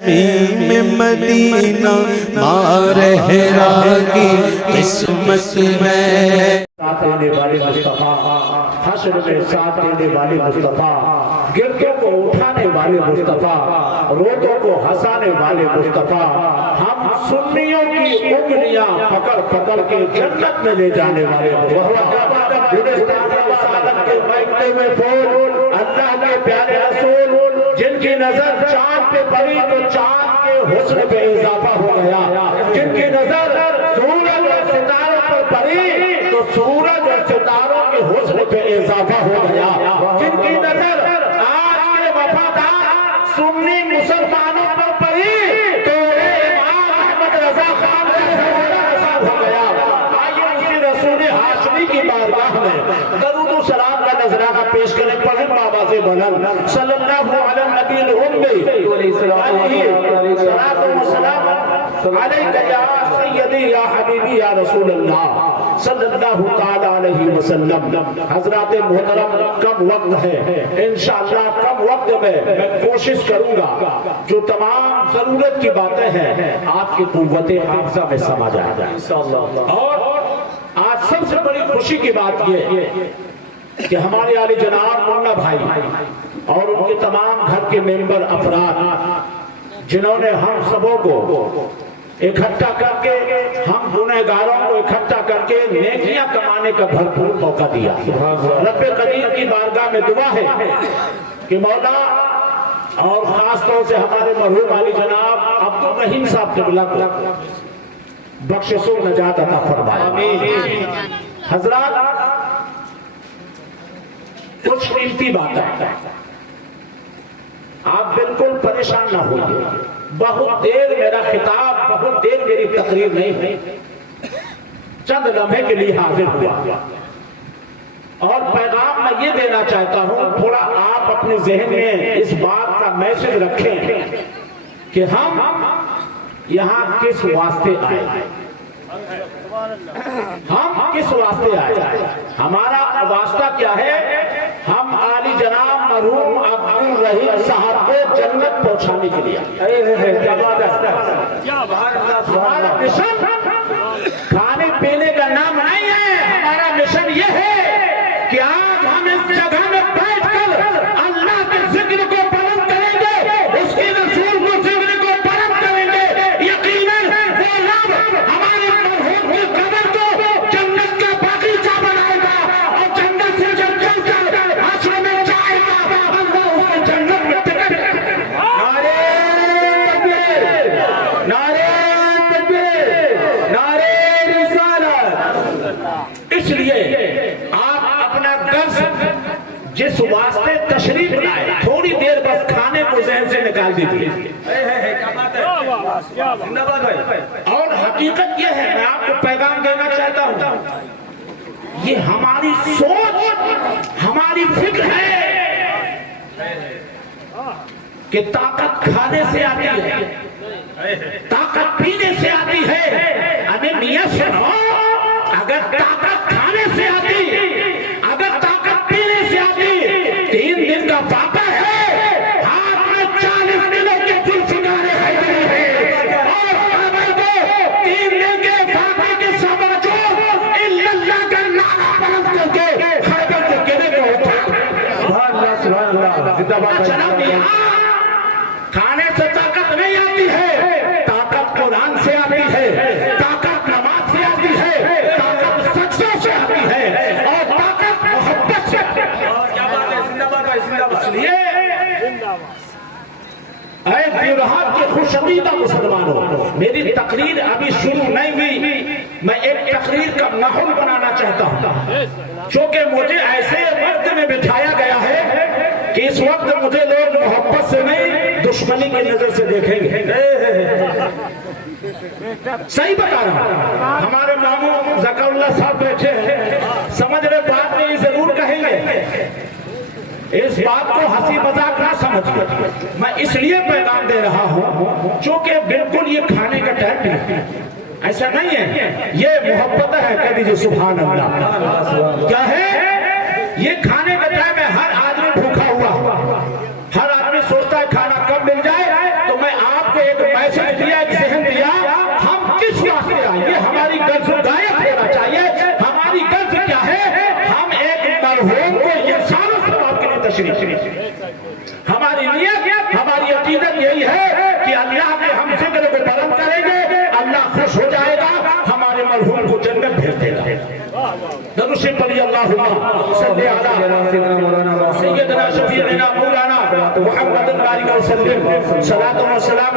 مدینہ مارہرا کی قسمت میں ساتھ دینے والے مصطفیٰ، حشر میں ساتھ دینے والے مصطفیٰ، گردوں کو اٹھانے والے مصطفیٰ، روزوں کو ہنسانے والے مصطفیٰ، ہم سنیوں کی انگلیاں پکڑ پکڑ کے جنت میں لے جانے والے مصطفیٰ، گلستان رسالت کے مہکتے ہوئے پھول، اللہ کے پیارے رسول، جن کی نظر چاند پہ پڑی تو چاند کے حسن پہ اضافہ ہو گیا، جن کی نظر سورج اور ستاروں پر پڑی تو سورج اور ستاروں کے حسن پہ اضافہ ہو گیا، جن کی نظر آج کے وفادار سنی مسلمانوں پر پڑی تو امام احمد رضا خان ہو گیا۔ آئیے اسی رسول ہاشمی کی بارگاہ میں درود و سلام کا نذرانہ پیش کریں، پڑھیں بابا سے بلند صلی اللہ علیہ نبی الہمی علیہ السلام علیکہ یا سیدی یا حبیبی یا رسول اللہ صلی اللہ تعالیٰ علیہ وسلم۔ حضرات محترم کم وقت ہے، انشاءاللہ کم وقت میں کوشش کروں گا جو تمام ضرورت کی باتیں ہیں آپ کی قوت حافظہ میں سمجھ آ جائے۔ اور آج سب سے بڑی خوشی کی بات یہ کہ ہمارے عالی جناب مولانا بھائی اور ان کے تمام گھر کے ممبر افراد جنہوں نے ہم سبوں کو اکٹھا کر کے، ہم گنہگاروں کو اکٹھا کر کے نیکیاں کمانے کا بھرپور موقع دیا۔ رب قدیر کی بارگاہ میں دعا ہے کہ مولا اور خاص طور سے ہمارے مرحوم علی جناب عبد الرحیم صاحب قبلہ کو بخشش و نجات عطا فرمائے۔ حضرات کچھ قیمتی بات ہے، آپ بالکل پریشان نہ ہوئیے، بہت دیر میرا خطاب، بہت دیر میری تقریر نہیں ہے، چند لمحے کے لیے حاضر ہوا اور پیغام میں یہ دینا چاہتا ہوں، تھوڑا آپ اپنے ذہن میں اس بات کا میسج رکھیں کہ ہم یہاں کس واسطے آئے، ہم کس واسطے آئے، ہمارا واسطہ کیا ہے؟ ہم عالی جناب مرحوم عبد الرحیم صاحب کو جنت پہنچانے کے لیے ہمارا مشن کھانے پینے کا نام نہیں ہے، ہمارا مشن یہ ہے کہ آج ہم اس جگہ میں بیٹھ کر اللہ کے ذکر کو بلند کریں گے، اس کے رسول کو ذکر کو بلند کریں گے، یقیناً وہ رب ہمارے مرحوم کی قبر کو جنت کا باغیچہ بنائے گا اور جنت سے جب چل کر حشر میں جائے گا اللہ اسے جنت میں ٹکٹ دے گا۔ نعرہ تکبیر، نعرہ رسالت۔ اس لیے آپ اپنا درس جس واسطے تشریف لائے تھوڑی دیر بس کھانے کو ذہن سے نکال دیجیے، اور حقیقت یہ ہے، میں آپ کو پیغام دینا چاہتا ہوں، یہ ہماری سوچ، ہماری فکر ہے کہ طاقت کھانے سے آتی ہے، طاقت پینے سے آتی ہے۔ ابھی نیت سنو، اگر طاقت کھانے سے آتی، اگر طاقت پینے سے آتی، 3 دن کا فاقہ ہے، ہاتھ میں 40 کلو کے ذوالفقار حیدری ہے، اور کعبہ کو 3 دن کے فاقہ کے باوجود الا اللہ کا نعرہ بلند کر کے خیبر کے قلعے کو اٹھا۔ سبحان اللہ، سبحان اللہ، زندہ باد۔ جناب یہاں کھانے سے طاقت نہیں آتی ہے، طاقت قرآن سے آتی ہے، طاقت نماز سے آتی ہے، طاقت سجدوں سے آتی ہے، اور طاقت محبت سے آتی ہے۔ اس لیے اے دیوہات کے خوش عقیدہ مسلمانوں، میری تقریر ابھی شروع نہیں ہوئی، میں ایک تقریر کا ماحول بنانا چاہتا ہوں، چونکہ مجھے ایسے وقت میں بٹھایا گیا ہے کہ اس وقت مجھے لوگ محبت سے نہیں دشمنی کی نظر سے دیکھیں گے۔ صحیح بتا رہا ہوں، ہمارے ماموں ذکر اللہ صاحب بیٹھے ہیں، سمجھ رہے بات میں یہ ضرور کہیں گے، اس بات کو ہنسی مذاق نہ سمجھیں، میں اس لیے پیغام دے رہا ہوں چونکہ بالکل یہ کھانے کا ٹائم نہیں، ایسا نہیں ہے، یہ محبت ہے۔ کہہ دیجئے سبحان اللہ، کیا ہے؟ یہ کھانے کا ٹائم ہے، ہر آدمی بھوکا ہوا، ہر آدمی سوچتا ہے کھانا کب مل جائے تو میں آپ ایک میسج دیا، ایک ذہن دیا، ہم کس واسطے آئے؟ یہ ہماری غرض غائب ہونا چاہیے۔ ہماری غرض کیا ہے؟ ہم ایک مرحوم کو انسان و ثواب کے لیے تشریف، ہماری نیت، ہماری عقیدت یہی ہے کہ اللہ کے ہم ذکر کو بلند کریں گے، اللہ خوش ہو جائے گا، ہمارے مرحوم کو جنت بھیج دے گا۔ درود پڑھیے، اللہم صلی علی سیدنا شفیعنا مولانا محمد بارک وسلم، صلاۃ و سلام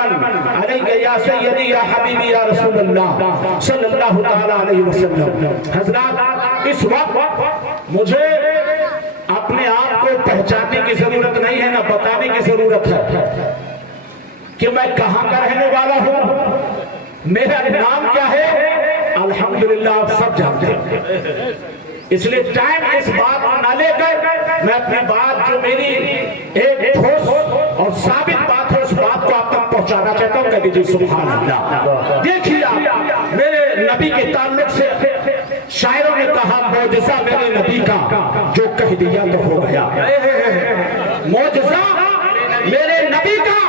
علیک یا سیدی یا حبیبی یا رسول اللہ صلی اللہ تعالی علیہ وسلم۔ حضرات، اس وقت مجھے اپنے آپ کو پہچاننے کی ضرورت نہیں ہے، نہ بتانے کی ضرورت ہے کہ میں کہاں کا رہنے والا ہوں، میرا نام کیا ہے۔ الحمدللہ آپ سب جانتے ہیں، اس لیے ٹائم اس بات کو نہ لے کر میں اپنی بات جو میری ایک ٹھوس اور ثابت بات ہے اس بات کو آپ تک پہنچانا چاہتا ہوں۔ کہہ دیجیے سبحان اللہ۔ دیکھیے آپ، میرے نبی کے تعلق سے شاعروں نے کہا معجزہ میرے نبی کا جو کہہ دیا تو ہو گیا۔ معجزہ میرے نبی کا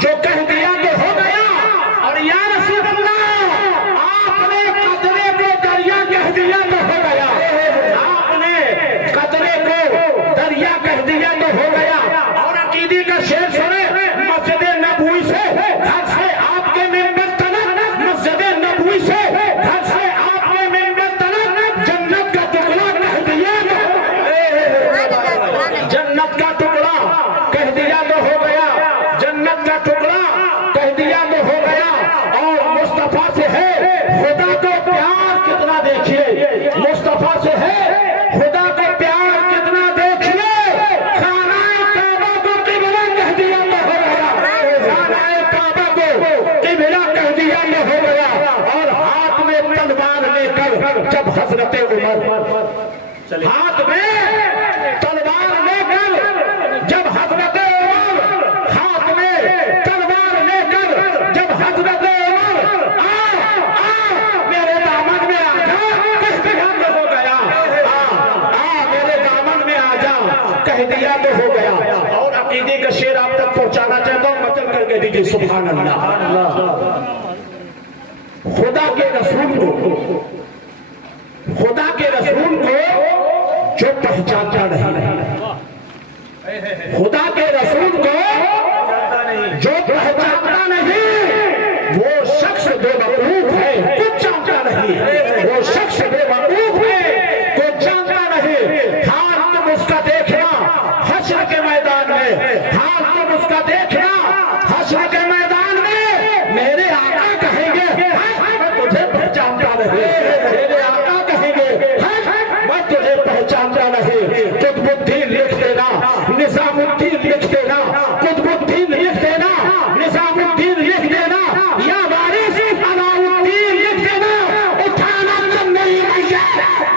جو کہہ دیا تو ہو گیا۔ اور یا رسول اللہ، آپ نے قطرے کو دریا کہہ دیا تو ہو گیا، آپ نے قطرے کو دریا کہہ دیا تو ہو گیا۔ اور عقیدے کا شعر سنے، مسجد نبوی سے گھر سے آپ کے منبر تلک، مسجد نبوی سے گھر سے آپ کے منبر تلک، جنت کا ٹکڑا کہہ دیا تو جنت کا ٹکڑا کہہ دیا تو ہو گیا، جنت کا ٹکڑا کہہ دیا تو ہو گیا۔ اور مصطفیٰ سے ہے خدا کو پیار کتنا دیکھیے، مصطفیٰ سے ہے خدا کو پیار کتنا دیکھیے۔ خانہ کعبہ کو قبلہ کہہ دیا تو ہو گیا، خانہ کعبہ کو قبلہ کہہ دیا تو ہو گیا۔ اور ہاتھ میں تلوار لے کر جب حضرت عمر، ہاتھ میں تلوار لے کر جب حضرت عمر، ہاتھ میں تلوار لے کر جب حضرت عمر میرے دامن میں آ جا کہہ دیا تو ہو گیا، میرے دامن میں آ جا کہہ دیا تو ہو گیا۔ اور عقیدے کا شعر آپ تک پہنچانا چاہتا ہوں، مطلب کر کے دیجیے سبحان اللہ۔ خدا کے رسول کو، خدا کے رسول کو جو پہچانتا نہیں، خدا کے رسول کو جو پہچانتا نہیں، وہ شخص بے وقوف ہے، کچھ جانتا نہیں، وہ شخص بے وقوف ہے، کچھ جانتا نہیں۔ حال تم اس کا دیکھنا حشر کے میدان میں، حال تم اس کا دیکھنا حشر کے میدان میں، میرے آقا کہیں گے میں تجھے پہچانتا نہیں، میرے آقا کہیں گے میں تجھے پہچانتا نہیں۔ قطب الدین لکھ دینا، نظام الدین لکھ دینا، قطب الدین لکھ دینا، نظام الدین لکھ دینا، یا وارث علاء الدین لکھ دینا۔ اٹھانا چل میری میاں،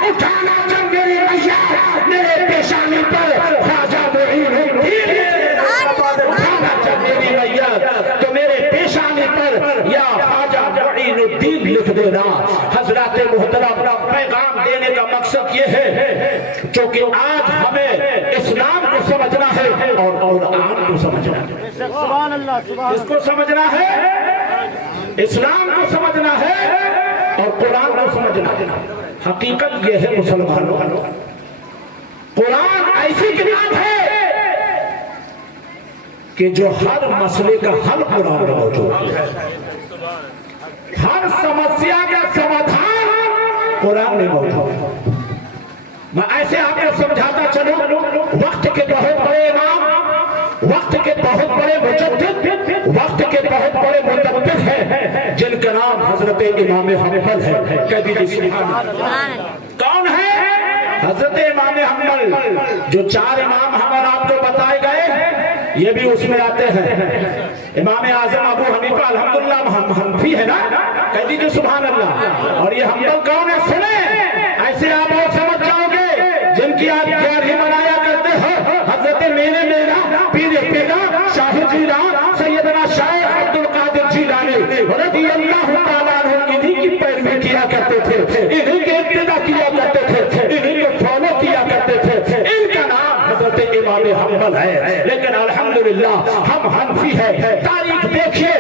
اٹھانا چل میری میاں، میرے پیشانی پر خواجہ معین الدین، اٹھانا چل میری میاں تو میرے پیشانی پر یا خواجہ معین الدین لکھ دینا۔ حضرات محترم، پیغام دینے کا مقصد یہ ہے کیونکہ آج ہمیں اسلام کو سمجھنا ہے اور قرآن کو سمجھنا ہے۔ سبحان اللہ، سبحان اس کو سمجھنا ہے، اسلام کو سمجھنا ہے اور قرآن کو سمجھنا ہے۔ حقیقت یہ ہے مسلمانوں، قرآن ایسی کتاب ہے کہ جو ہر مسئلے کا حل قرآن میں موجود ہے، ہر سمسیا کا سمادھان قرآن میں موجود ہے۔ میں ایسے آپ کو سمجھاتا چلوں، وقت کے بہت بڑے امام، وقت کے بہت بڑے مجدد، وقت کے بہت بڑے مدبر ہیں جن کا نام حضرت امام حنبل ہے۔ کہہ دیجیے سبحان اللہ۔ کون ہے؟ حضرت امام حنبل۔ جو چار امام ہمارا آپ کو بتائے گئے یہ بھی اس میں آتے ہیں۔ امام اعظم ابو حنیفہ الحمدللہ حنفی ہے نا، کہہ دیجیے سبحان اللہ۔ اور یہ حنبل کون ہے سنیں، ایسے آپ اور سمجھ جاؤ گے جن کی آپ گیارہویں منایا کرتے ہو، حضرت میرا پیر پیرا شاہ جیلان سیدنا شیخ عبد القادر جیلانی رضی اللہ تعالیٰ عنہ، انہی کی پیروی کیا کرتے تھے، انہی کے ابتدا کیا کرتے تھے، انہی کو فالو کیا کرتے تھے۔ ان کا نام حضرت امام حنبل ہے، لیکن الحمدللہ ہم حنفی ہیں۔ تاریخ دیکھیے،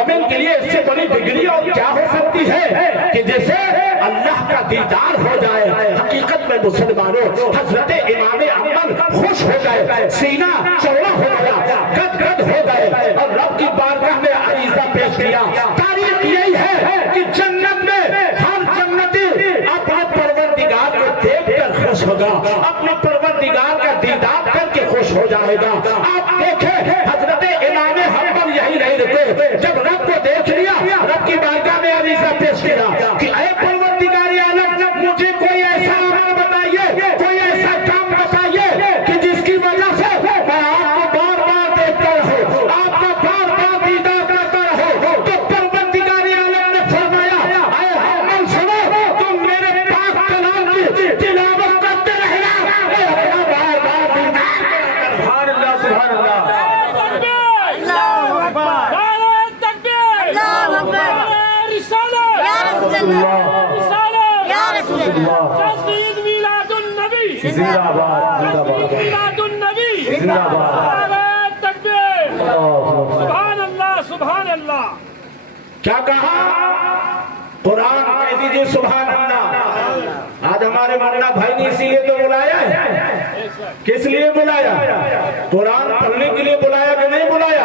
مومن کے لیے اس سے بڑی ڈگری اور کیا ہو سکتی ہے کہ جیسے اللہ کا دیدار ہو جائے. حقیقت میں مسلمانوں حضرت امام اول خوش ہو گئے, سینہ چوڑا ہو گیا, گد گد ہو گئے اور رب کی بارگاہ میں عریضہ پیش کیا. تاریخ یہی ہے کہ جنت میں ہر جنتی اپنے پروردگار کو دیکھ کر خوش ہوگا, اپنے پروردگار کا دیدار کر کے خوش ہو جائے گا. آپ دیکھیں حضرت امام حنبل یہی نہیں رہتے, جب رب کو دیکھ لیا رب کی بارگاہ میں عریضہ پیش کیا کہ اے پروردگار عالم, مجھے کوئی ایسا عمل بتائیے, کوئی ایسا کام بتائیے کہ جس کی وجہ سے میں آپ کو بار بار دیکھتا رہوں, آپ کا بار بار دیدار کرتا رہوں. تو پروردگار عالم نے فرمایا اے حنبل سنو, تم میرے پاک کلام کی تلاوت کرتے رہنا, اے اپنا بار بار دیدار. سبحان اللہ, سبحان اللہ. سبحان اللہ. کیا کہا قرآن, کہہ دیجئے سبحان اللہ. آج ہمارے مولانا بھائی نے اسی لیے تو بلایا ہے. کس لیے بلایا؟ قرآن پڑھنے کے لیے بلایا کہ نہیں بلایا؟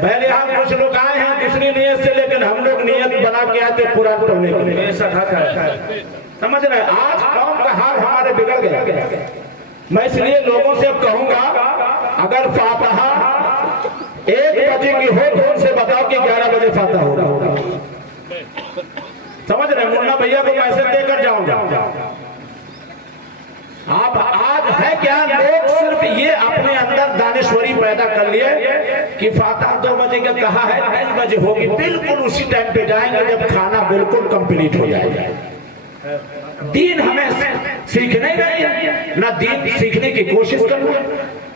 بہرحال کچھ لوگ آئے ہیں دوسری نیت سے, لیکن ہم لوگ نیت بنا کے آتے قرآن پڑھنے کے لیے. ایسا ہے سمجھ رہے, آج قوم کا حال ہمارے بگڑ گیا. میں اس لیے لوگوں سے اب کہوں گا, اگر فاتحہ 1 بجے کی ہو تو ان سے بتاؤ کہ 11 بجے فاتحہ ہوگا. سمجھ رہے, مولانا بھیا کو میسج دے کر جاؤں گا. آپ آج ہے کیا, لوگ صرف یہ اپنے اندر دانشوری پیدا کر لیے کہ فاتحہ 2 بجے کا کہا ہے 3 بجے ہوگی, بالکل اسی ٹائم پہ جائیں گے جب کھانا بالکل کمپلیٹ ہو جائے گا. دین ہمیں سیکھنے نہیں, نہ دین سیکھنے کی کوشش کروں.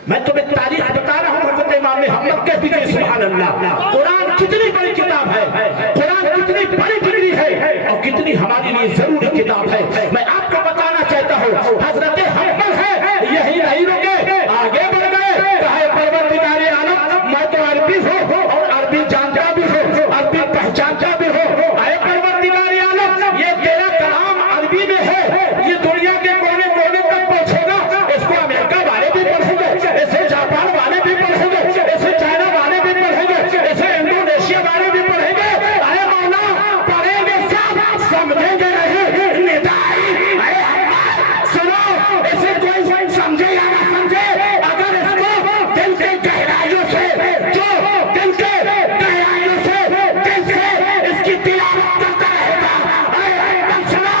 میں تمہیں تاریخ بتا رہا ہوں. حضرت امام محمد کہتے ہیں سبحان اللہ, قرآن کتنی بڑی کتاب ہے, قرآن کتنی بڑی ڈگری ہے اور کتنی ہمارے لیے ضروری کتاب ہے. میں آپ کو بتانا چاہتا ہوں, حضرت حنبل ہے یہی نہیں رکے, آگے بڑھ گئے. کہے پروردگار عالم, میں تو عربی ہوں اور عربی جانتا بھی ہوں, عربی پہچانتا بھی ہوں. اے پروردگار عالم, یہ تیرا کلام عربی میں ہے, یہ دنیا کے کونے کونے تک پہنچے گا. اس کو امریکہ والے بھی پڑھیں گے, اسے جاپان والے بھی پڑھیں گے, اسے چائنا والے بھی پڑھیں گے, اسے انڈونیشیا والے بھی پڑھیں گے. اے مولا, پڑھیں گے سب, سمجھیں گے نہیں. ندائی اے حنبل سنو, اسے کوئی سمجھے یا نہ سمجھے, اگر اس کو دل کے گہرائیوں سے, جو دل کے گہرائیوں سے, دل سے اس کی تلاوت کرتا رہے گا, اے حنبل سنو,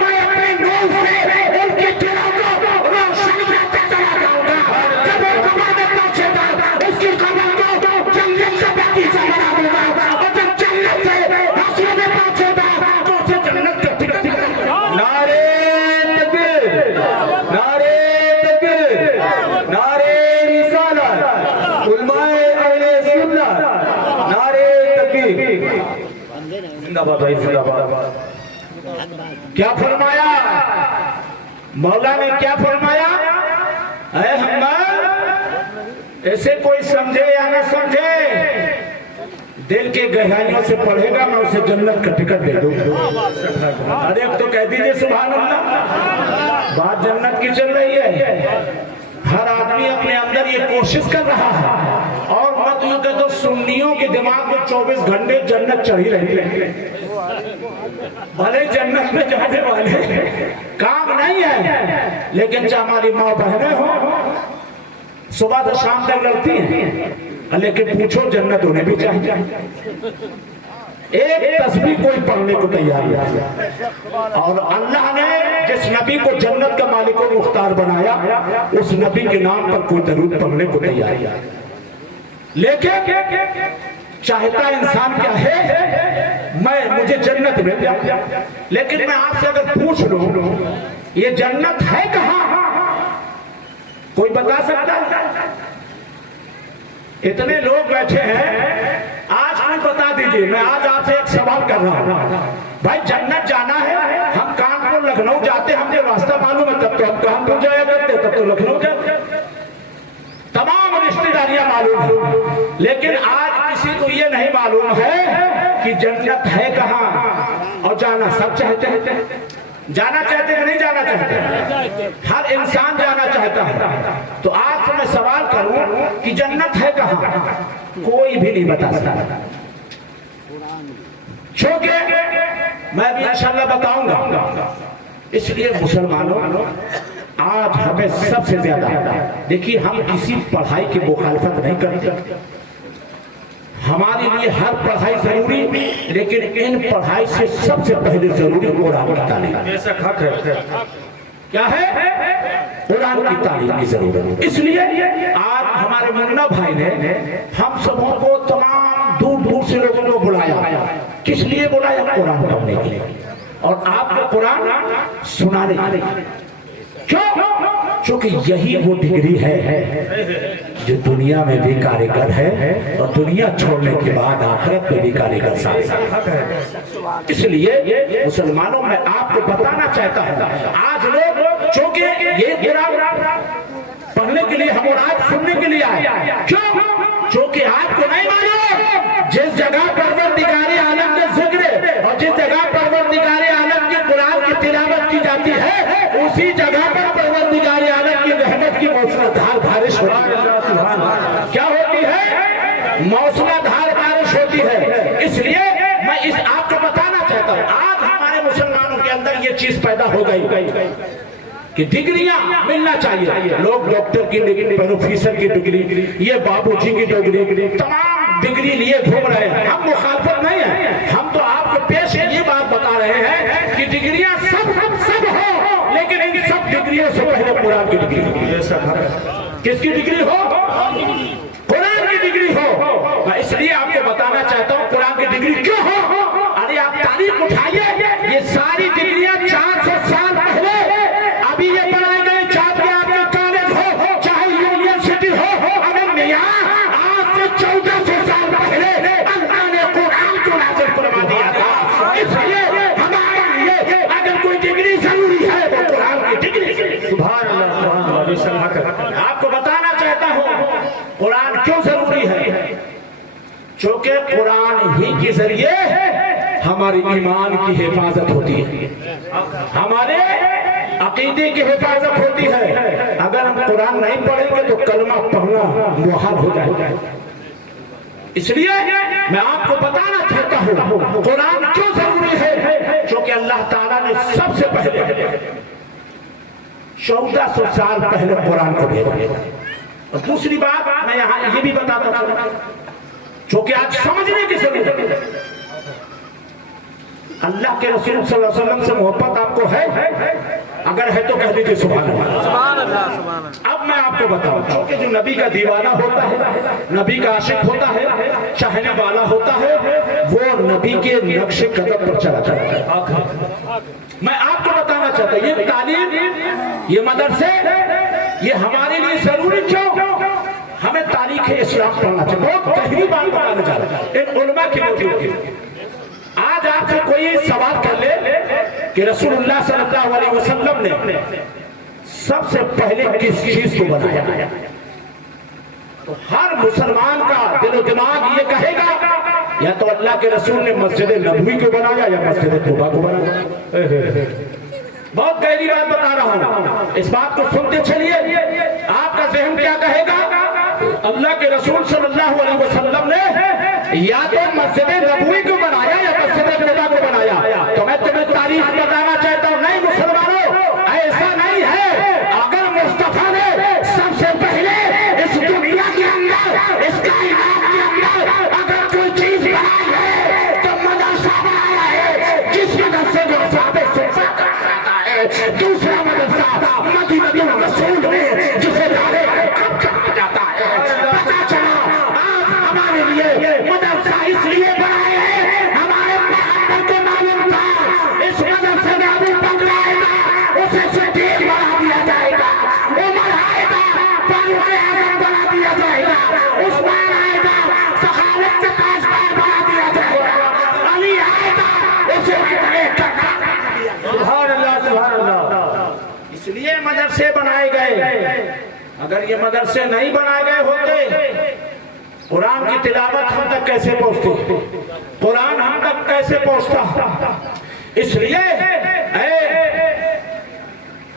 میں اپنے نور سے ان کی دلوں کو روشن کرتا چلا جاؤں گا. جب وہ قبر میں پہنچے گا, اس کی قبر کو جنت کا باغیچہ بنا دوں گا, اور جب جنت سے حشر میں پہنچے گا تو اسے جنت کا ٹکٹ دے گا. نعرے تکبیر, نعرے تکبیر, نعرے رسالت, علماء اہل سنت, نعرے تکبیر. زندہ باد بھائی, زندہ باد. کیا فرمایا مولا نے, کیا فرمایا؟ اے حنبل, ایسے کوئی سمجھے یا نہ سمجھے, دل کے گہرائیوں سے پڑھے گا, میں اسے جنت کا ٹکٹ دے دوں گا. ارے اب تو کہہ دیجئے سبحان اللہ. بات جنت کی چل رہی ہے. ہر آدمی اپنے اندر یہ کوشش کر رہا ہے, اور مت یوں کہ تو سنیوں کے دماغ میں 24 گھنٹے جنت چڑھی رہتی ہے. بھلے جنت میں جانے والے کام نہیں ہے, لیکن چاہے ہماری ماں بہنیں ہوں, صبح سے شام تک لڑتی ہیں, لیکن پوچھو جنت انہیں بھی چاہیے. ایک تسبیح کوئی پڑھنے کو تیار ہے, اور اللہ نے جس نبی کو جنت کا مالک و مختار بنایا, اس نبی کے نام پر کوئی درود پڑھنے کو تیار ہے. لیکن چاہتا انسان کیا ہے, مجھے جنت میں, لیکن میں آپ سے اگر پوچھ لوں یہ جنت ہے کہاں, کوئی بتا سکتا ہے؟ اتنے لوگ بیٹھے ہیں, آج ہمیں بتا دیجئے. میں آج آپ سے ایک سوال کر رہا ہوں, بھائی جنت جانا ہے, ہم کانپور لکھنؤ جاتے, ہمیں راستہ معلوم ہے, تب تو ہم کانپور جایا کرتے, تب تو لکھنؤ جاتے. تمام رشتے داریاں معلوم ہیں، لیکن آج کسی کو یہ نہیں معلوم ہے کہ جنت ہے کہاں، اور جانا سب چاہتے ہیں۔ جانا چاہتے کہ نہیں جانا چاہتے؟ ہر انسان جانا چاہتا ہے۔ تو آج میں سوال کروں کہ جنت ہے کہاں، کوئی بھی نہیں بتا سکتا، چونکہ میں بھی انشاءاللہ بتاؤں گا۔ اس لیے مسلمانوں، آج ہمیں سب سے زیادہ، دیکھیے ہم کسی پڑھائی کی مخالفت نہیں کرتے، ہمارے لیے ہر پڑھائی ضروری، لیکن ان پڑھائی سے سب سے پہلے ضروری قرآن کی تعلیم۔ ایسا حق ہے، کیا ہے؟ قرآن کی تعلیم کی ضرورت۔ اس لیے آج ہمارے منا بھائی نے ہم سبوں کو، تمام دور دور سے لوگوں کو بلایا، کس لیے بلایا؟ قرآن پڑھنے کے لیے، اور آپ کو قرآن سنانے کے لیے۔ کیوں؟ چونکہ یہی وہ ڈگری ہے جو دنیا میں بھی کارگر ہے، اور دنیا چھوڑنے کے بعد آخرت میں بھی کارگر ثابت ہے۔ اس لیے مسلمانوں، میں آپ کو بتانا چاہتا ہوں، آج لوگ چونکہ یہ قرآن پڑھنے کے لیے ہم اور آج سننے کے لیے آئے، کیوں؟ چونکہ آپ کو نہیں معلوم جس جگہ پروردگار عالم کے ذکر اور جس جگہ پروردگار عالم کی قرآن کی تلاوت کی جاتی ہے، اسی جگہ پر پروردگار عالم کی رحمت کی موسلادھار بارش ہوتی ہے۔ کیا ہوتی ہے؟ موسلادھار بارش ہوتی ہے۔ اس لیے میں آپ کو بتانا چاہتا ہوں، آج ہمارے مسلمانوں کے اندر یہ چیز پیدا ہو گئی کہ ڈگریاں ملنا چاہیے۔ لوگ ڈاکٹر کی ڈگری، پروفیسر کی ڈگری، یہ بابو جی کی ڈگری، تمام ڈگری لیے گھوم رہے ہیں۔ ہم مخالفت نہیں ہیں، ہم تو آپ کو پیش یہ بات بتا رہے ہیں کہ ڈگریاں سب ہو، لیکن ان سب ڈگریوں سے پہلے قرآن کی ڈگری ہو۔ کس کی ڈگری ہو؟ قرآن کی ڈگری ہو۔ میں اس لیے آپ کو بتانا چاہتا ہوں قرآن کی ڈگری کیوں ہو۔ ارے آپ تاریخ اٹھائیے، یہ ساری ڈگریاں 400 سال پہلے ابھی یہ پڑھائے گئے، چاہے آپ کے کالج ہو، چاہے یونیورسٹی ہو، اگر یہاں آج سے 1400 سال پہلے اللہ نے قرآن کو نازل فرما دیا تھا۔ اس لیے ہمارے لیے اگر کوئی ڈگری ضروری ہے وہ قرآن کی ڈگری۔ سبحان اللہ۔ آپ کو بتانا چاہتا ہوں قرآن کیوں ضروری ہے، چونکہ قرآن ہی کے ذریعے ہماری ایمان کی حفاظت ہوتی ہے، ہمارے عقیدے کی حفاظت ہوتی ہے۔ اگر ہم قرآن نہیں پڑھیں گے تو کلمہ پڑھنا محال ہو جائے گا۔ اس لیے میں آپ کو بتانا چاہتا ہوں قرآن کیوں ضروری ہے، چونکہ اللہ تعالیٰ نے سب سے پہلے 1400 سال پہلے قرآن کو بھیجا۔ اور دوسری بات میں یہاں یہ بھی بتاتا ہوں، چونکہ آج سمجھنے کی ضرورت ہے، اللہ کے رسول صلی اللہ علیہ وسلم سے محبت آپ کو ہے؟ اگر ہے تو کہہ دیجئے سبحان اللہ۔ اب میں آپ کو بتاؤں، چونکہ جو نبی کا دیوانہ ہوتا ہے، نبی کا عاشق ہوتا ہے، چاہنے والا ہوتا ہے، وہ نبی کے نقش قدم پر چلا جاتا ہے۔ میں آپ کو بتانا چاہتا ہوں یہ تعلیم، یہ مدرسے، یہ ہمارے لیے ضروری کیوں؟ ہمیں تاریخ اسلام پڑھنا چاہیے۔ بہت گہری بات بتانا چاہتا ہوں ان علماء کی موجود کی۔ آج آپ سے کوئی سوال کر لے کہ رسول اللہ صلی اللہ علیہ وسلم نے سب سے پہلے کس چیز کو بنایا، تو ہر مسلمان کا دل و دماغ یہ کہے گا یا تو اللہ کے رسول نے مسجد نبوی کو بنایا یا مسجد قباء کو بنایا۔ بہت گہری بات بتا رہا ہوں، اس بات کو سنتے چلیے۔ آپ کا ذہن کیا کہے گا؟ اللہ کے رسول صلی اللہ علیہ وسلم نے یا تو مسجد نبوی کو بنایا یا مسجد قباء کو بنایا۔ تو میں تمہیں تاریخ بتانا چاہتا ہوں، نہیں مسلمانوں، ایسا نہیں ہے۔ اگر مصطفیٰ نے سب سے پہلے اس دنیا کے اندر، اس کائنات کے اندر اگر کوئی چیز بنائی ہے تو مدرسہ بنایا ہے، جس مدرسے کو ثابت سنسا کہا ہے۔ دوسرا مدرسہ مدینہ رسول میں جسے دارے کہا جاتا ہے۔ پتا چلا آج ہمارے لیے مدرسہ اس لیے بنائے ہیں، ہمارے پیغمبر کو معلوم تھا اس مدرسے میں ابو بکر آئے گا، اسے صدیق بنا دیا جائے گا، عمر آئے گا، فاروق اعظم بنا دیا جائے گا، عثمان آئے گا، سخاوت کے تاجدار بنا دیا جائے گا، علی آئے گا، اسے سبحان اللہ سبحان اللہ۔ اس لیے مدرسے بنائے گئے اگر یہ مدرسے نہیں بنائے گئے ہوتے قرآن کی تلاوت ہم تک کیسے پہنچتی، قرآن ہم تک کیسے پہنچتا؟ اس لیے اے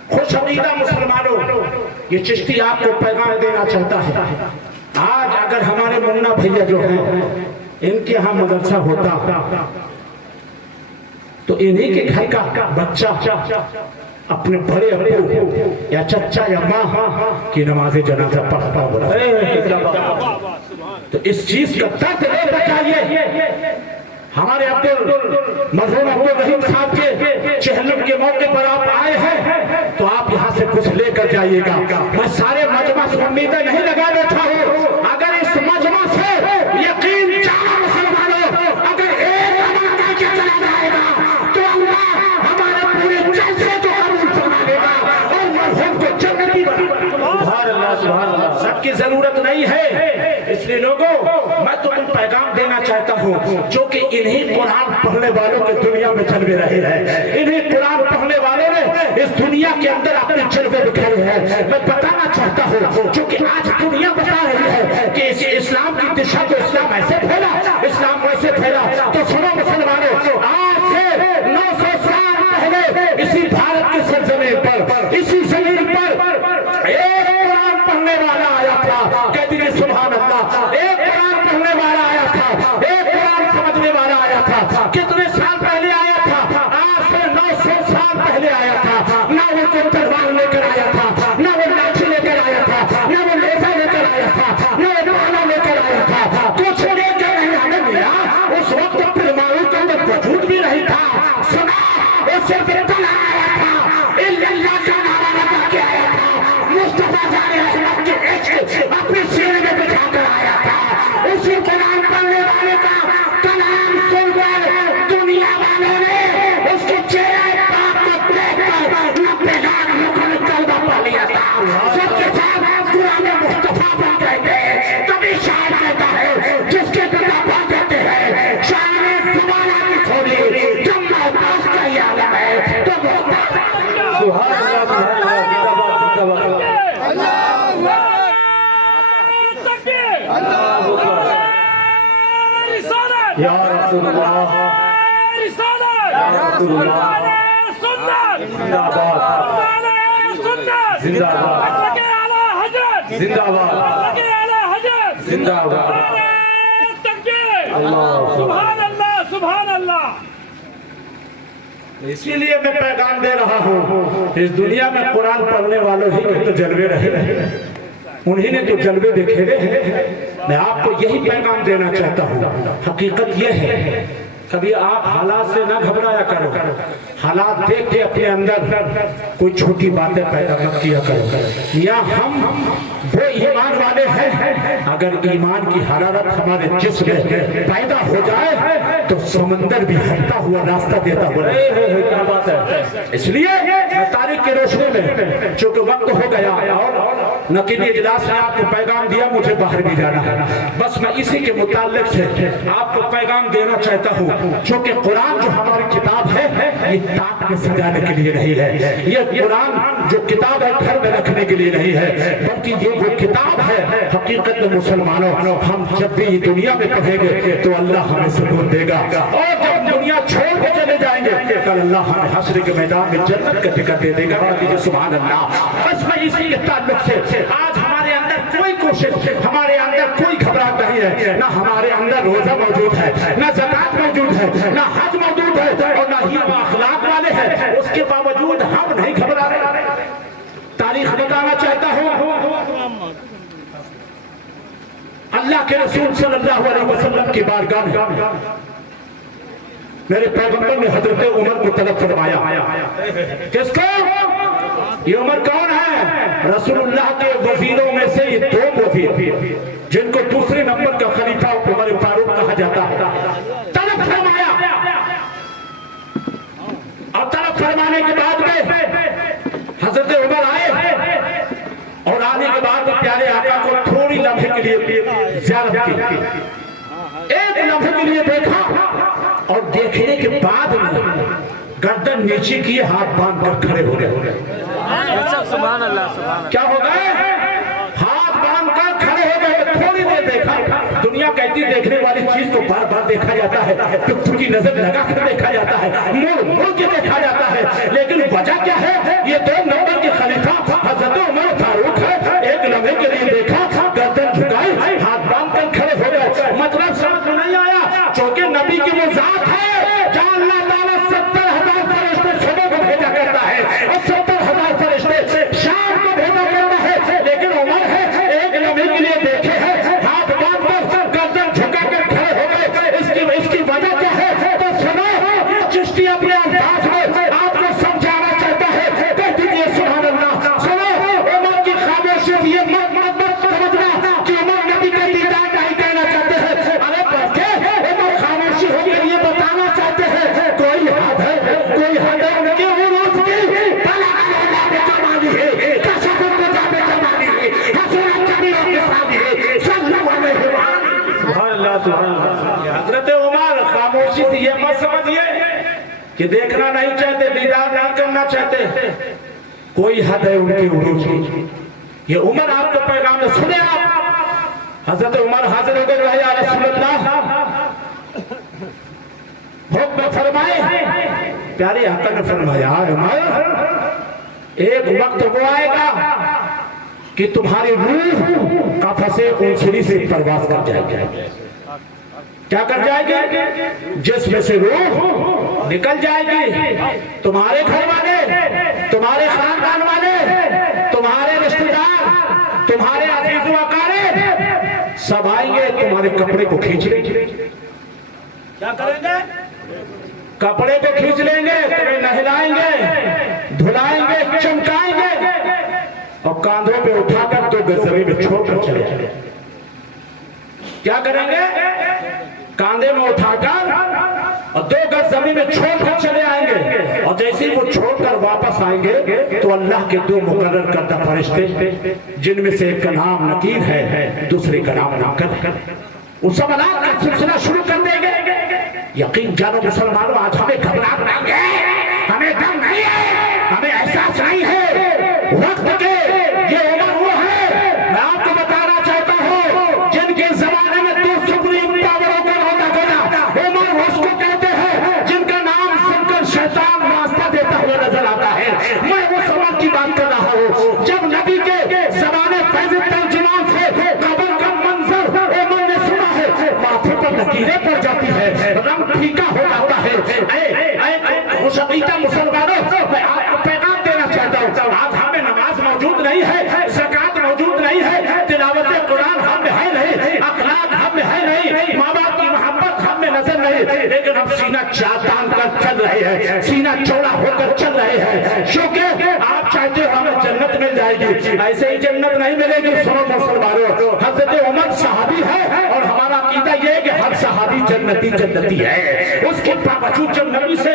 خوش عقیدہ مسلمانوں، یہ چشتی آپ کو پیغام دینا چاہتا ہے۔ آج اگر ہمارے منا بھیا جو ہیں ان کے ہاں مدرسہ ہوتا تو انہی کے گھر کا بچہ اپنے بڑے ابو یا چچا یا ماں کی نماز جنازہ پڑھتا ہوتا۔ تو اس چیز کا درد لے بچائیے۔ ہمارے مرحوم عبدالرحیم صاحب کے چہلم کے موقع پر آپ آئے ہیں تو آپ یہاں سے کچھ لے کر جائیے گا۔ میں سارے مجمع سے امیدیں نہیں لگا بیٹھا ہوں، اگر اس مجمع سے یقین جانا مسلمانوں، اگر ایک عمل کر کے چلا جائے گا تو اللہ ہمارے پورے جلسے کو قبول فرما لے گا اور مرحوم کو جنتی بنا۔ سبحان اللہ سبحان اللہ۔ سب کی ضرورت نہیں ہے، اس لیے لوگوں میں تمہیں پیغام دینا چاہتا ہوں جو کہ انہی قرآن پڑھنے والوں کے دنیا میں جلوے رہے ہیں، انہی قرآن پڑھنے والوں نے اس دنیا کے اندر اپنے جلوے بکھیرے ہیں۔ میں بتانا چاہتا ہوں جو کہ آج دنیا بتا رہی ہے کہ اس اسلام کی دشا تو اسلام ایسے پھیلا، اسلام ویسے پھیلا، تو سنو مسلمانوں، آج سے 900 سال پہلے اسی بھارت کی سرزمین پر، اسی زمین پر ایک قرآن پڑھنے والا آیا تھا، کہہ دیجیے سبحان اللہ، ایک قرآن پڑھنے والا آیا تھا، ایک قرآن سمجھنے والا آیا تھا۔ کتنے سال پہلے آیا تھا؟ آج سے 900 سال پہلے آیا تھا۔ نہ وہ کوئی تلوار لے کر آیا تھا، نہ وہ لاٹھی لے کر آیا تھا، نہ وہ لیزر لے کر آیا تھا، نہ وہ ڈالا لے کر آیا تھا، کچھ لے کر نہیں آنے دیا۔ اس وقت پرمانو کے اندر وجود بھی نہیں تھا، سنا وہ صرف اتنا آیا تھا، اللہ کا نعرہ لگا کے آیا تھا، مصطفیٰ جان احمد کے عشق اپنے سینے میں بٹھا کر آیا تھا۔ اسی قرآن پڑھنے والے کا کلام سن کر دنیا والوں نے اس کے چہرے پاک کو دیکھ کر نہ پیغام مکمل کلمہ پڑھ لیا تھا، سب کے ساتھ قرآن مصطفیٰ بن گئے تھے۔ تبھی شاعر کہتا ہے جس کے پتا پڑھ دیتے ہیں، شاعر نے زمانہ کی کھولی، جب محتاج کا ہی عالم ہے تو محتاج۔ سبحان اللہ سبحان اللہ یا رسول اللہ، یا رسول اللہ، زندہ باد، زندہ باد، زندہ باد، زندہ باد، اللہ سبحان اللہ سبحان اللہ۔ اسی لیے میں پیغام دے رہا ہوں، اس دنیا میں قرآن پڑھنے والوں ہی کے تو جلوے رہے ہیں، انہی نے تو جلوے بکھیرے ہیں۔ میں آپ کو یہی پیغام دینا چاہتا ہوں۔ حقیقت یہ ہے کبھی آپ حالات سے نہ گھبرایا کرو، حالات دیکھ کے اپنے اندر کوئی چھوٹی باتیں پیدا مت کیا کرو۔ یا ہم وہ ایمان والے ہیں، اگر ایمان کی حرارت ہمارے جسم میں پیدا ہو جائے تو سمندر بھی ہٹتا ہوا راستہ دیتا ہوا۔ کیا بات ہے! اس لیے میں تاریخ کی روشنی میں چونکہ وقت ہو گیا اور نقیبی اجلاس نے آپ کو پیغام دیا، مجھے باہر بھی جانا ہے، بس میں اسی کے متعلق سے آپ کو پیغام دینا چاہتا ہوں۔ چونکہ قرآن جو ہماری کتاب ہے یہ تاک میں سجانے کے لیے نہیں ہے، یہ قرآن جو کتاب ہے گھر میں رکھنے کے لیے نہیں ہے، بلکہ یہ وہ کتاب ہے حقیقت میں مسلمانوں ہم جب بھی یہ دنیا میں پڑھیں گے تو اللہ ہمیں سکون دے گا، اور جب دنیا چھوڑ کے چلے جائیں گے کل اللہ ہمیں حشر کے میدان میں جنت کا ٹکٹ دے دے گا۔ سبحان اللہ۔ بس میں اسی کے تعلق سے آج ہمارے اندر کوئی کوشش، ہمارے اندر کوئی گھبراہٹ نہیں ہے، نہ ہمارے اندر روزہ موجود ہے، نہ زکات موجود ہے، نہ حج موجود ہے، اور نہ ہی اخلاق والے ہیں، اس کے باوجود ہم نہیں گھبرا رہے۔ تاریخ بتانا چاہتا ہوں، اللہ کے رسول صلی اللہ علیہ وسلم کی بارگاہ میں میرے پیغمبر نے حضرت عمر کو طلب فرمایا۔ کس کو؟ یہ عمر کون ہے؟ رسول اللہ کے وزیروں میں سے یہ دو وزیر جن کو دوسرے نمبر کا خلیفہ عمر فاروق کہا جاتا ہے، طلب فرمایا، اور طلب فرمانے کے بعد میں حضرت عمر آئے، اور آنے کے بعد پیارے آقا کو تھوڑی لمحے کے لیے زیارت کی، ایک لمحے کے لیے دیکھا، اور دیکھنے کے بعد میں گردن نیچے کیے، ہاتھ باندھ کر کھڑے ہو گئے۔ سبحان اللہ سبحان اللہ۔ کیا ہو گئے؟ دنیا کہتی دیکھنے والی چیز کو بار بار دیکھا جاتا ہے, ٹک کی نظر لگا کر دیکھا جاتا ہے, مڑ مڑ کے دیکھا جاتا ہے, لیکن وجہ کیا ہے؟ یہ 2 نمبر کے خلیفہ حضرت عمر فاروق ہے. ایک لمحے کے لیے دیکھا, گردن جھکائی, ہاتھ باندھ کر کھڑے ہو گئے. مطلب سمجھ میں نہیں آیا, چونکہ نبی کی وہ ذات ہے جہاں اللہ تعالیٰ 70,000 فرشتے صبح کو بھیجا کرتا ہے اور 70,000 فرشتے شام کو بھیجا کرتا ہے, لیکن عمر ہے ایک لمحے کے لیے دیکھے ہے, ہاتھ باندھ کر گردن جھکا کر کھڑے ہو گئے. اس کی وجہ کیا ہے؟ تو سنو, چشتی اپنے انداز میں آپ کو سمجھانا چاہتا ہے. کہہ دیجیے سبحان اللہ. سنو, عمر کی خاموشی یہ مت سمجھنا کہ عمر نبی کا دیدار نہیں کہنا چاہتے ہیں. ارے بلکہ عمر خاموشی ہو کے یہ بتانا چاہتے ہیں کوئی حد ہے, کوئی حد ہے ان کے عروج کی. بلا اللہ نے جمالی ہے, کشف کو جابے جمالی ہے, حضور کبیروں کے ساتھ ہے, صلی اللہ علیہ وسلم. سبحان اللہ سبحان اللہ. حضرت عمر خاموشی سے یہ مت سمجھیے کہ دیکھنا نہیں چاہتے, دیدار نہیں کرنا چاہتے, کوئی حد ہے ان کے عروج کی. یہ عمر آپ کو پیغام سنے. آپ حضرت عمر حاضر ہو گئے, یا رسول اللہ حکم فرمائے. پیارے آقا نے فرمایا, عمر ایک وقت وہ آئے گا کہ تمہاری روح قفس انسری سے پرواز کر جائے گی. کیا کر جائے گی؟ جسم سے روح نکل جائے گی. تمہارے گھر والے, تمہارے خاندان والے, تمہارے رشتہ دار, تمہارے عزیز و اقارب سب آئیں گے, تمہارے کپڑے کو کھینچ لیں گے. کیا کریں گے؟ کپڑے کو کھینچ لیں گے, تمہیں نہلائیں گے, دھلائیں گے, چمکائیں گے, اور کاندھوں پہ اٹھا کر 2 گز زمین میں چھوڑ کر چلے جائیں. کیا کریں گے؟ کاندھے میں اٹھا کر اور 2 گز زمین میں چھوڑ کر چلے آئیں گے. اور جیسے وہ چھوڑ کر واپس آئیں گے تو اللہ کے 2 مقرر کردہ فرشتے, جن میں سے ایک کا نام نکیر ہے, دوسرے کا نام منکر, وہ سب عذاب کا سلسلہ شروع کر دیں گے. یقین جانو مسلمانوں, آج ہمیں گھبراہٹ نہیں ہے, ہمیں ڈر نہیں ہے, ہمیں احساس نہیں ہے وقت کے. یہ عمر وہ ہے, میں آپ کو بتانا چاہتا ہوں, جن کے زمانے میں 2 سپریم پاوروں کا ہوتا گیا. عمر اس کو کہتے ہیں جن کا نام سن کر شیطان واسطہ دیتا ہوا نظر آتا ہے. میں اس عمر کی بات کر رہا ہوں جب نبی کے زمانے فیض ترجمان سے قبر کا منظر عمر نے سنا ہے, ماتھے پر لکیریں پڑ جاتی ہے, رنگ پھیکا ہو جاتا ہے. خوش عقیدہ مسلمانوں, میں آپ کو پیغام دینا چاہتا ہوں, آج ہمیں نماز موجود نہیں ہے, زکات موجود نہیں ہے, تلاوت قرآن ہم میں ہے نہیں, اخلاق ہم میں ہے نہیں, ماں باپ کی محبت ہم میں نظر نہیں, لیکن ہم سینہ چاٹان کر چل رہے ہیں, سینہ چوڑا ہو کر چل رہے ہیں, کیونکہ آپ چاہتے ہو ہمیں جنت مل جائے گی. ایسے ہی جنت نہیں ملے گی. سنو مسلمانوں, حضرت عمر صحابی ہے اور ہمارا عقیدہ یہ ہے کہ ہر صحابی جنتی ہے. اس کے باوجود جب نبی سے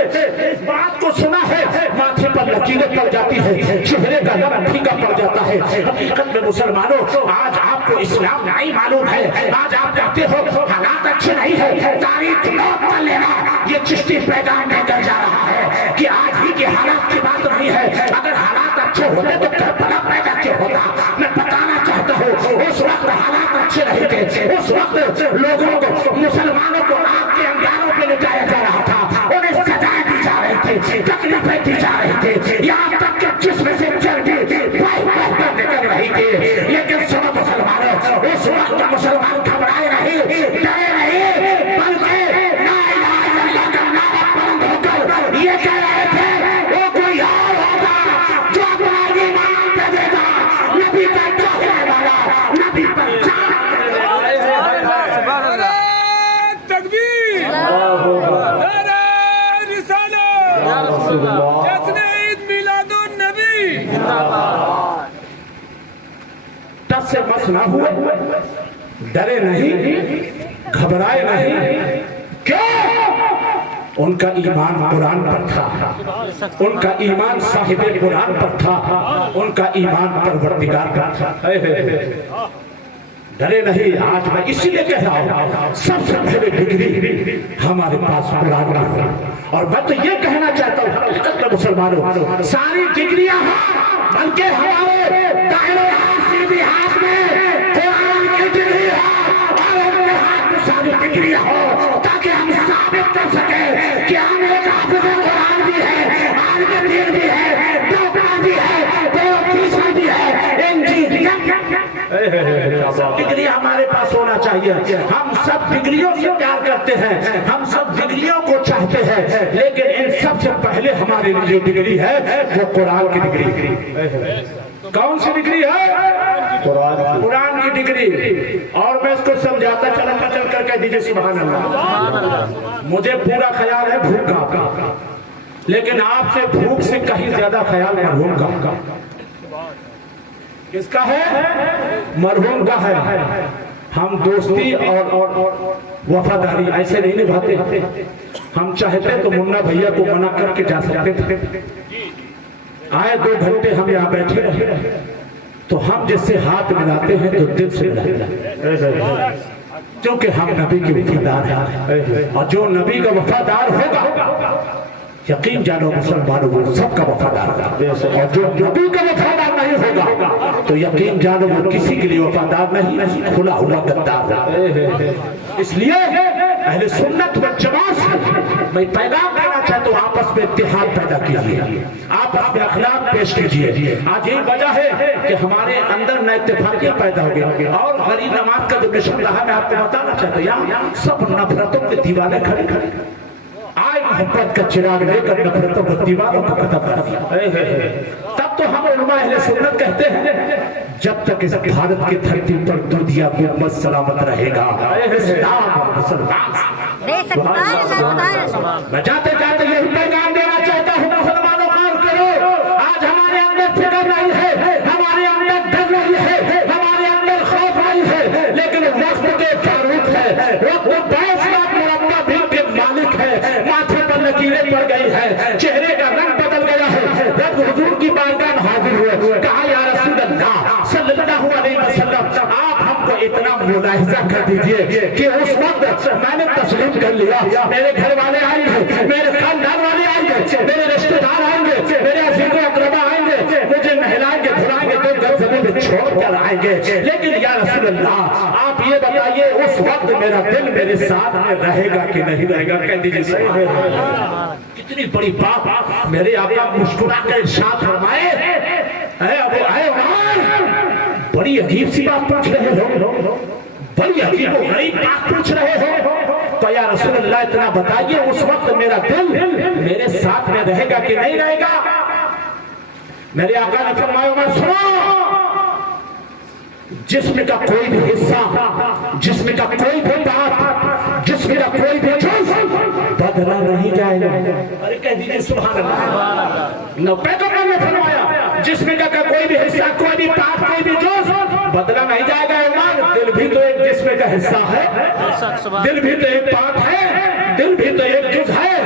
اس بات کو سنا ہے, ماتھے پر لکیریں پڑ جاتی ہے, چہرے کا رنگ پھیکا پڑ جاتا ہے. حقیقت میں مسلمانوں, آج آپ کو اسلام نہیں معلوم ہے, آج آپ کہتے ہو حالات اچھے نہیں ہے, تاریخ نوٹ کر لینا. یہ چشتی پیغام دے کر جا رہا ہے کہ آج ہی کے حالات کی بات نہیں ہے. اگر حالات اچھے ہوتے تو کربلا پیدا کیا ہوتا. میں بتانا چاہتا ہوں, اس وقت حالات اچھے نہیں تھے. اس وقت لوگوں کو, مسلمانوں کو آگ کے انگاروں پہ لٹایا جا رہا تھا, انہیں سزائیں دی جا رہی تھی, تکلیفیں دی جا رہی تھی, یہاں تک کہ جسم سے چربی بہہ کر نکل رہی تھی. لیکن سنو مسلمانوں, اس وقت مسلمان گھبرائے نہیں, ڈرے نہیں, بلکہ لا الہ الا اللہ کا نعرہ بلند ہو کر یہ کہہ رہے تھے وہ کوئی اور ہوگا جو اپنا ایمان دے دے گا, نبی پر چاہنے والا, نبی پر جان. ٹس سے مس نہ ہوئے, ڈرے نہیں, گھبرائے نہیں. کیوں؟ ان کا ایمان قرآن پر تھا, ان کا ایمان صاحب قرآن پر تھا, ان کا ایمان پروردگار پر تھا. ڈرے نہیں. آج میں اسی لیے کہہ رہا ہوں, سب سے پہلے ڈگری ہمارے پاس قرآن کا ہے. اور میں تو یہ کہنا چاہتا ہوں حقیقت میں مسلمانوں, ساری ڈگریاں ہاں, بلکہ ہمارے دائرے ہاتھ سیدھی ہاتھ میں قرآن کی ڈگری ہے, اور اپنے ہاتھ ڈگری ہو تاکہ ہم ثابت کر سکیں کہ ہم ایک حافظ قرآن بھی ہے، عالم دین بھی ہے، ڈاکٹر بھی ہے، پروفیسر بھی ہے، انجینئر۔ ڈگری ہمارے پاس ہونا چاہیے۔ ہم سب ڈگریوں سے پیار کرتے ہیں، ہم سب ڈگریوں کو چاہتے ہیں، لیکن ان سب سے پہلے ہمارے لیے جو ڈگری ہے وہ قرآن کی ڈگری۔ کون سی ڈگری ہے؟ قرآن کی ڈگری۔ اور میں اس کو سمجھاتا چل کر کہہ دیجئے سبحان اللہ۔ مجھے پورا خیال ہے بھوک کا، لیکن آپ سے بھوک سے کہیں زیادہ خیال مرحوم کا۔ کس کا ہے؟ مرحوم کا ہے۔ ہم دوستی اور وفاداری ایسے نہیں نبھاتے۔ ہم چاہتے تو منا بھیا کو منع کر کے جا سکتے تھے، آئے 2 گھنٹے ہم یہاں بیٹھے رہے، تو ہم جس سے ہاتھ ملاتے ہیں تو دل سے ملاتے ہیں، کیونکہ ہم نبی کے وفادار ہیں، اور جو نبی کا وفادار ہوگا یقین جانو مسلمانوں وہ سب کا وفادار ہوگا، اور جو نبی کا وفادار نہیں ہوگا تو یقین جانو وہ کسی کے لیے وفادار نہیں، کھلا ہوا غدار ہوگا۔ اس لیے اہل سنت والجماعت سے میں پیغام دینا چاہتا ہوں، آپس میں اتحاد پیدا کیجیے، آپس میں اخلاق پیش کیجیے۔ آج یہی وجہ ہے کہ ہمارے اندر نہ اتفاقیاں پیدا ہو گئی، اور غریب نماز کا جو مشن رہا میں آپ کو بتانا چاہتا ہوں، یہاں سب نفرتوں کے دیوانے کھڑے آئے محبت کا چراغ لے کر نفرتوں کو دیواروں کو ختم کر دیا۔ تب تو ہم علماء اہل سنت کہتے ہیں جب تک اس بھارت کی دھرتی پر دنیا کو امت سلامت رہے گا، اسلام مسلمان۔ میں جاتے جاتے یہی پیغام دینا چاہتا ہوں، مسلمانوں غور کرو، آج ہمارے اندر فکر نہیں ہے، ہمارے اندر ڈر نہیں ہے، ہمارے اندر خوف نہیں ہے، لیکن وقت کے فاروق ہے، وقت 22 لاکھ مربع بھی کے مالک ہے، ماتھے پر لکیریں پڑ گئی ہے، چہرے کا رنگ بدل گیا ہے۔ رب حضور کی بارگاہ میں حاضر ہوئے، کہا یا رسول اللہ صلی اللہ علیہ وسلم، آپ ہم کو اتنا ملاحظہ کر دیجئے کہ اس وقت میں نے تسلیم کر لیا، میرے گھر والے آئیں گے، میرے خاندان والے آئیں گے، میرے رشتہ دار آئیں گے، میرے عزیز و اقربا آئیں گے، مجھے نہلائیں گے دھلائیں گے، 2 گھر زمین چھوڑ کر آئیں گے، لیکن یا رسول اللہ آپ یہ بتائیے اس وقت میرا دل میرے ساتھ میں رہے گا کہ نہیں رہے گا؟ کہہ دیجئے سبحان اللہ۔ کتنی بڑی بات میرے آقا مسکرا کر ارشاد فرمائے، اے ابو اے عمر، بڑی عجیب سی بات پوچھ رہے ہو، بڑی عجیب و غریب بات پوچھ رہے ہو، تو یا رسول اللہ اتنا بتائیے اس وقت میرا دل میرے ساتھ میں رہے گا کہ نہیں رہے گا؟ میرے آقا نے فرمایا عمر سنو، جسم کا کوئی بھی حصہ، جسم کا کوئی بھی بات، جسم کا کوئی بھی جز بدلا نہیں جائے گا۔ ارے کہہ دیجئے سبحان اللہ۔ پیغمبر نے فرمایا جسم کا کوئی بھی حصہ، کوئی بھی بات، کوئی بھی جز بدلا نہیں جائے گا۔ عمر دل بھی تو ایک جسم کا حصہ ہے، دل بھی تو ایک بات ہے، دل بھی تو ایک جز ہے،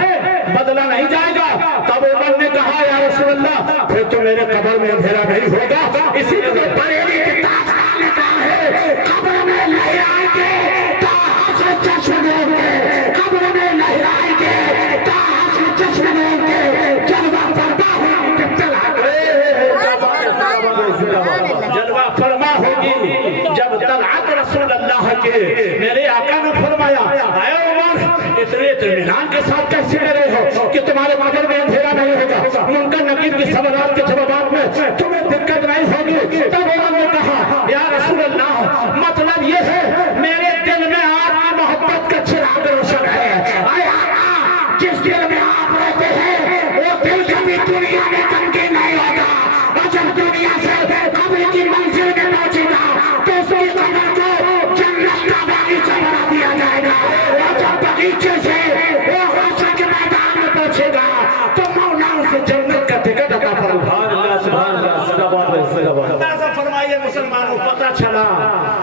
بدلا نہیں جائے گا۔ تب عمر نے کہا یا رسول اللہ پھر تو میرے قبر میں اندھیرا نہیں ہوگا، اسی لیے بریلی کی تاج ہے، قبر میں لہرائیں گے تا حسن چشم ہوں گے، قبر میں لہرائیں گے تا حسن چشم ہوں گے، جلوہ فرما ہوگی جلوہ فرما ہوگی جب طلعت رسول اللہ کے۔ میرے آقا نے فرمایا اے عمر اتنے اطمینان کے ساتھ کیسے کہہ رہے ہو کہ تمہارے قبر میں اندھیرا نہیں ہوگا، منکر نکیر کی سوالات کے جوابات میں تمہیں دقت نہیں ہوگی؟ تب عمر نے کہا یا رسول اللہ مطلب یہ ہے میرے دل میں آپ کی محبت کا چراغ روشن ہے، اے آقا جس دل میں آپ رہتے ہیں وہ دل کبھی دنیا میں غمگین نہیں ہوگا، اور جب دنیا سے قبر کی منزل میں پہنچے گا تو اس کی قبر کو جنت کا باغیچہ بنا دیا جائے گا، اور جب باغیچے سے وہ حشر کے میدان میں پہنچے گا تو مولا اسے جنت کا ٹکٹ عطا فرمائے۔ مسلمانوں پتہ چلا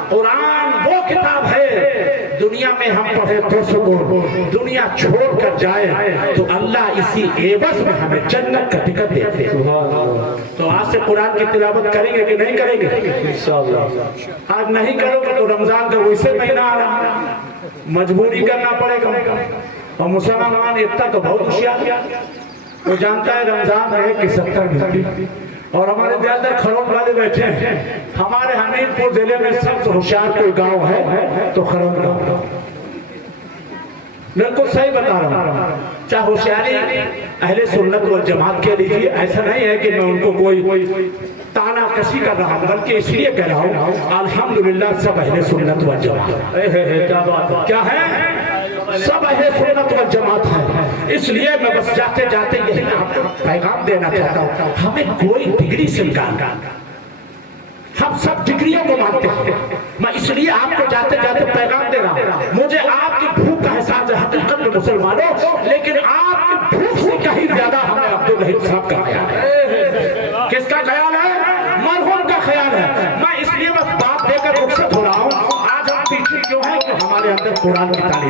قرآن وہ کتاب ہے دنیا میں ہم پڑھے تو سکون، دنیا چھوڑ کر جائے تو اللہ اسی عوض میں ہمیں جنت کا ٹکٹ دیتے ہیں۔ تو آج سے قرآن کی تلاوت کریں گے کہ نہیں کریں گے؟ انشاءاللہ۔ آج نہیں کرو گے تو رمضان کا ویسے مہینہ آ رہا ہے، مجبوری کرنا پڑے گا۔ اور مسلمان اتنا تو بہت ہوشیار وہ جانتا ہے رمضان ہے کہ 70 گھنٹے، اور ہمارے زیادہ کھروٹ والے بیٹھے ہیں۔ ہمارے حمیدپور ضلع میں سب سے ہوشیار کوئی گاؤں ہے تو کھروٹ گاؤں، بالکل صحیح بتا رہا ہوں. چاہے ہوشیاری اہل سنت والجماعت کے لیے ایسا نہیں ہے کہ میں ان کو کوئی تانا کسی کر رہا ہوں، بلکہ اس لیے کہہ رہا ہوں الحمدللہ سب اہل سنت والجماعت کیا ہے، سب اہل سنت والجماعت ہے. اس لیے میں بس جاتے جاتے یہی آپ کو پیغام دینا چاہتا ہوں، ہمیں کوئی ڈگری سے انکار، ہم سب ڈگریوں کو مانتے ہیں. میں اس لیے آپ کو جاتے جاتے پیغام دے رہا ہوں، مجھے آپ کی بھوک کا احساس ہے حقیقت میں مسلمانوں، لیکن آپ کی بھوک سے کہیں زیادہ ہمیں عبدالرحیم صاحب کا خیال ہے. کس کا خیال ہے؟ مرحوم کا خیال ہے. میں اس لیے بس بات دے کر رخصت ہو رہا ہوں. آج ہم پیچھے کیوں ہیں کہ ہمارے اندر قرآن کی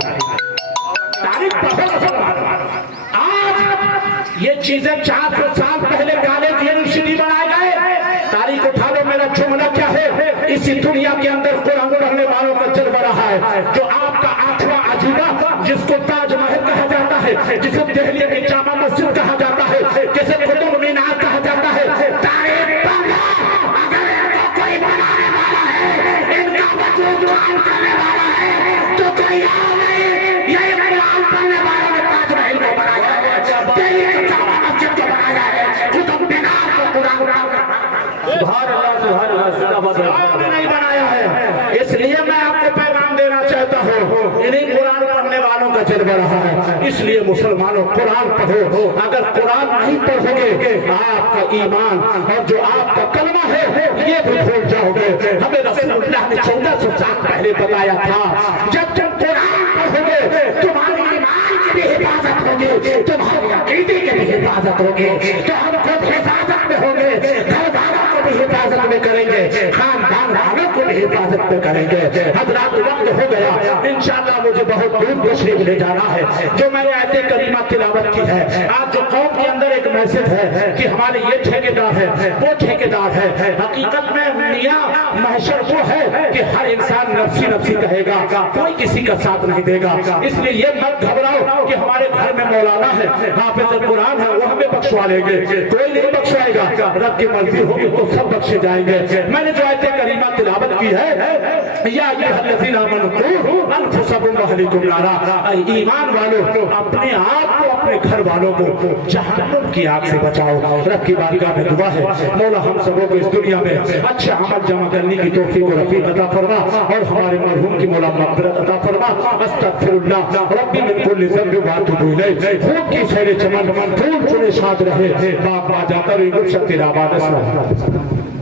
تعریف پڑھو مسلمان. آج یہ چیزیں 400 سال پہلے کالج یونیورسٹی بنائے گئے. تاریخ اٹھا لو. میرا جملہ کیا ہے؟ اسی دنیا کے اندر قرآن پڑھنے والوں کا جلوہ رہا ہے. جو آپ کا 8واں عجیبہ جس کو تاج محل کہا جاتا ہے، جسے دہلی کی جامع مسجد کہا جاتا ہے، جسے قطب مینار کہا جاتا ہے، تاریخ پڑھنا. اگر ان کو کوئی بنانے والا ہے، ان کا وجود روان کرنے والا ہے، تو کوئی اور نہیں. یہی قرآن پڑھنے والوں نے تاج محل کو بنایا ہے، دہلی کی جامع مسجد کو بنایا ہے، قطب مینار کو قرآن سبحان اللہ نہیں بنایا ہے. اس لیے میں آپ کو پیغام دینا چاہتا ہوں، انہیں قرآن پڑھنے والوں کا جلوہ رہا ہے. اس لیے مسلمانوں قرآن پڑھو. اگر قرآن نہیں پڑھو گے آپ کا ایمان اور جو آپ کا کلمہ ہے یہ بھی بھول جاؤ گے. ہمیں رسول اللہ نے 1400 سال پہلے بتایا تھا، جب تم قرآن پڑھو گے تمہاری ایمان کی بھی حفاظت ہوگی، تمہاری عقیدے کی بھی حفاظت ہوگی، تو ہم خود حفاظت میں ہوں گے، گھر والوں کو بھی حفاظت میں کریں گے، خاندان والوں کو بھی حفاظت میں کریں گے. حضرات وقت ہو گیا، انشاءاللہ مجھے بہت دور تشریف لے جانا ہے. جو میں نے آیت کریمہ تلاوت کی ہے، آج جو قوم کے اندر ایک میسج ہے کہ ہمارے یہ ٹھیکیدار ہے وہ ٹھیکیدار ہے. حقیقت میں میاں محشر وہ ہے کہ ہر انسان نفسی نفسی کہے گا، کوئی کسی کا ساتھ نہیں دے گا. اس لیے یہ مت گھبراؤ کہ ہمارے گھر میں مولانا ہے، حافظ قرآن ہے، وہ ہمیں بخشوا لیں گے. کوئی نہیں بخشوائے گا. رب کی مرضی ہوگی تو سب بخشے جائیں گے. میں نے جو آیت کریمہ تلاوت کی ہے، یا ایھا الذین آمنوا قوا انفسکم واہلیکم نارا، اے ایمان والو اپنے آپ کو اپنے گھر والوں کو جہنم کی آگ سے بچاؤ. رب کی بارگاہ میں دعا ہے مولا ہم سبوں کو اس دنیا میں اچھے عمل جمع کرنے کی توفیق و رفیق عطا فرما، اور ہمارے مرحوم کی مولا مغفرت عطا فرما. استغفر اللہ ربی من کل ذنب واتوب الیہ. خون کی سیر چمن پھول چنے شاد رہے، باغ با جاتا رہی گلشن تیرا آباد اسلام.